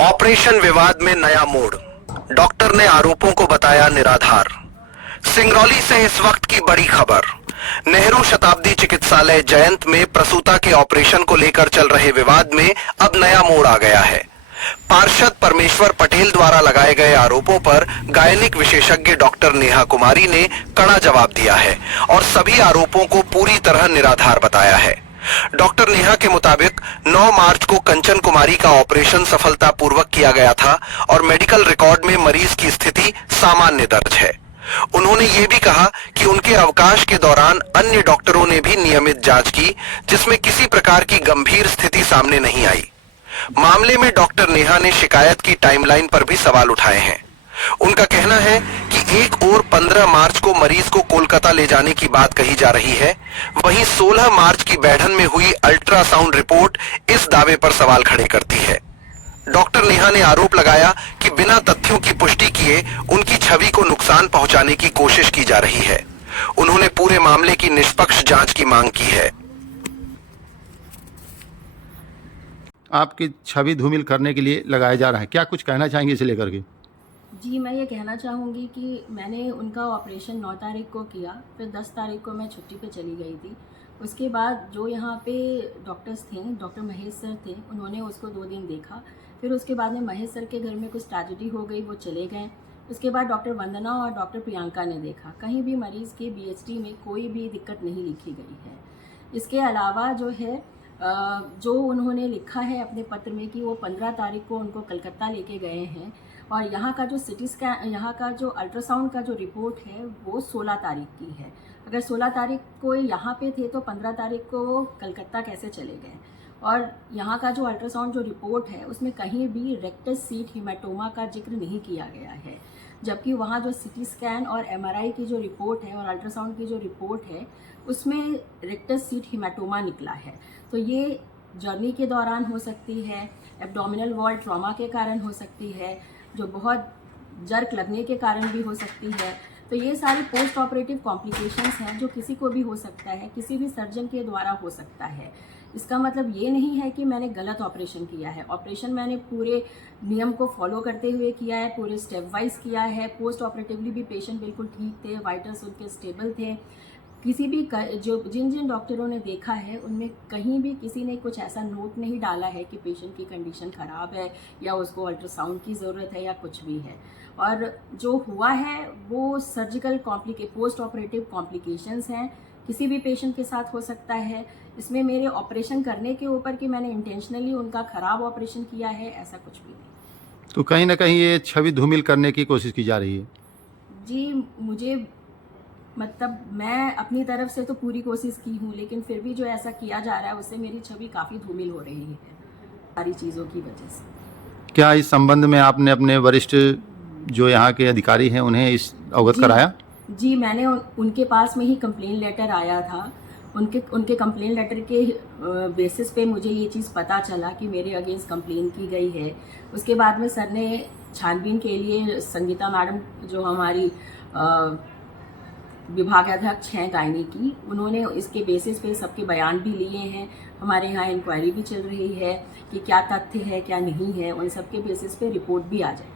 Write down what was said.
Operation विवाद में नया मोड़, डॉक्टर ने आरोपों को बताया निराधार। सिंगरौली से इस वक्त की बड़ी खबर। नेहरू शताब्दी चिकित्सालय जयंत में प्रसूता के ऑपरेशन को लेकर चल रहे विवाद में अब नया मोड़ आ गया है। पार्षद परमेश्वर पटेल द्वारा लगाए गए आरोपों पर गायनिक विशेषज्ञ डॉक्टर नेहा कुमारी ने कड़ा जवाब दिया है और सभी आरोपों को पूरी तरह निराधार बताया है। डॉक्टर नेहा के मुताबिक 9 मार्च को कंचन कुमारी का ऑपरेशन सफलतापूर्वक किया गया था और मेडिकल रिकॉर्ड में मरीज की स्थिति सामान्य दर्ज है। उन्होंने ये भी कहा कि उनके अवकाश के दौरान अन्य डॉक्टरों ने भी नियमित जांच की, जिसमें किसी प्रकार की गंभीर स्थिति सामने नहीं आई। मामले में डॉक्टर नेहा ने शिकायत की टाइमलाइन पर भी सवाल उठाए हैं। उनका कहना है कि एक ओर 15 मार्च को मरीज को कोलकाता ले जाने की बात कही जा रही है, वहीं 16 मार्च की बैठन में हुई अल्ट्रासाउंड रिपोर्ट इस दावे पर सवाल खड़े करती है। डॉक्टर नेहा ने आरोप लगाया कि बिना तथ्यों की पुष्टि किए उनकी छवि को नुकसान पहुंचाने की कोशिश की जा रही है। उन्होंने पूरे मामले की निष्पक्ष जांच की मांग की है। आपकी छवि धूमिल करने के लिए लगाया जा रहा है, क्या कुछ कहना चाहेंगे इसे लेकर के? जी, मैं ये कहना चाहूँगी कि मैंने उनका ऑपरेशन 9 तारीख को किया, फिर 10 तारीख को मैं छुट्टी पे चली गई थी। उसके बाद जो यहाँ पे डॉक्टर्स थे, डॉक्टर महेश सर थे, उन्होंने उसको 2 दिन देखा। फिर उसके बाद में महेश सर के घर में कुछ ट्रेजेडी हो गई, वो चले गए। उसके बाद डॉक्टर वंदना और डॉक्टर प्रियंका ने देखा। कहीं भी मरीज़ के BHD में कोई भी दिक्कत नहीं लिखी गई है। इसके अलावा जो है जो उन्होंने लिखा है अपने पत्र में कि वो 15 तारीख को उनको कलकत्ता लेके गए हैं और यहाँ का जो सिटी स्कैन, यहाँ का जो अल्ट्रासाउंड का जो रिपोर्ट है वो 16 तारीख की है। अगर 16 तारीख को यहाँ पे थे तो 15 तारीख को वो कलकत्ता कैसे चले गए? और यहाँ का जो अल्ट्रासाउंड जो रिपोर्ट है उसमें कहीं भी रेक्टस सीट हिमेटोमा का जिक्र नहीं किया गया है, जबकि वहाँ जो सिटी स्कैन और MRI की जो रिपोर्ट है और अल्ट्रासाउंड की जो रिपोर्ट है उसमें रेक्टस सीट हिमेटोमा निकला है। तो ये जर्नी के दौरान हो सकती है, एब्डोमिनल वॉल ट्रॉमा के कारण हो सकती है, जो बहुत जर्क लगने के कारण भी हो सकती है। तो ये सारी पोस्ट ऑपरेटिव कॉम्प्लिकेशंस हैं जो किसी को भी हो सकता है, किसी भी सर्जन के द्वारा हो सकता है। इसका मतलब ये नहीं है कि मैंने गलत ऑपरेशन किया है। ऑपरेशन मैंने पूरे नियम को फॉलो करते हुए किया है, पूरे स्टेप वाइज किया है। पोस्ट ऑपरेटिवली भी पेशेंट बिल्कुल ठीक थे, वाइटल्स उनके स्टेबल थे। किसी भी जो जिन डॉक्टरों ने देखा है उनमें कहीं भी किसी ने कुछ ऐसा नोट नहीं डाला है कि पेशेंट की कंडीशन ख़राब है या उसको अल्ट्रासाउंड की ज़रूरत है या कुछ भी है। और जो हुआ है वो सर्जिकल पोस्ट ऑपरेटिव कॉम्प्लिकेशंस हैं, किसी भी पेशेंट के साथ हो सकता है। इसमें मेरे ऑपरेशन करने के ऊपर कि मैंने इंटेंशनली उनका ख़राब ऑपरेशन किया है, ऐसा कुछ भी नहीं। तो कहीं ना कहीं ये छवि धूमिल करने की कोशिश की जा रही है। जी, मुझे मतलब मैं अपनी तरफ से तो पूरी कोशिश की हूँ, लेकिन फिर भी जो ऐसा किया जा रहा है उससे मेरी छवि काफ़ी धूमिल हो रही है सारी चीज़ों की वजह से। क्या इस संबंध में आपने अपने वरिष्ठ जो यहाँ के अधिकारी हैं उन्हें इस अवगत कराया? जी, मैंने उनके पास में ही कंप्लेन लेटर आया था। उनके कंप्लेन लेटर के बेसिस पे मुझे ये चीज़ पता चला कि मेरे अगेंस्ट कंप्लेन की गई है। उसके बाद में सर ने छानबीन के लिए संगीता मैडम जो हमारी विभागाध्यक्ष हैं गायनी की, उन्होंने इसके बेसिस पे सबके बयान भी लिए हैं। हमारे यहाँ इंक्वायरी भी चल रही है कि क्या तथ्य है क्या नहीं है, उन सब के बेसिस पे रिपोर्ट भी आ जाए।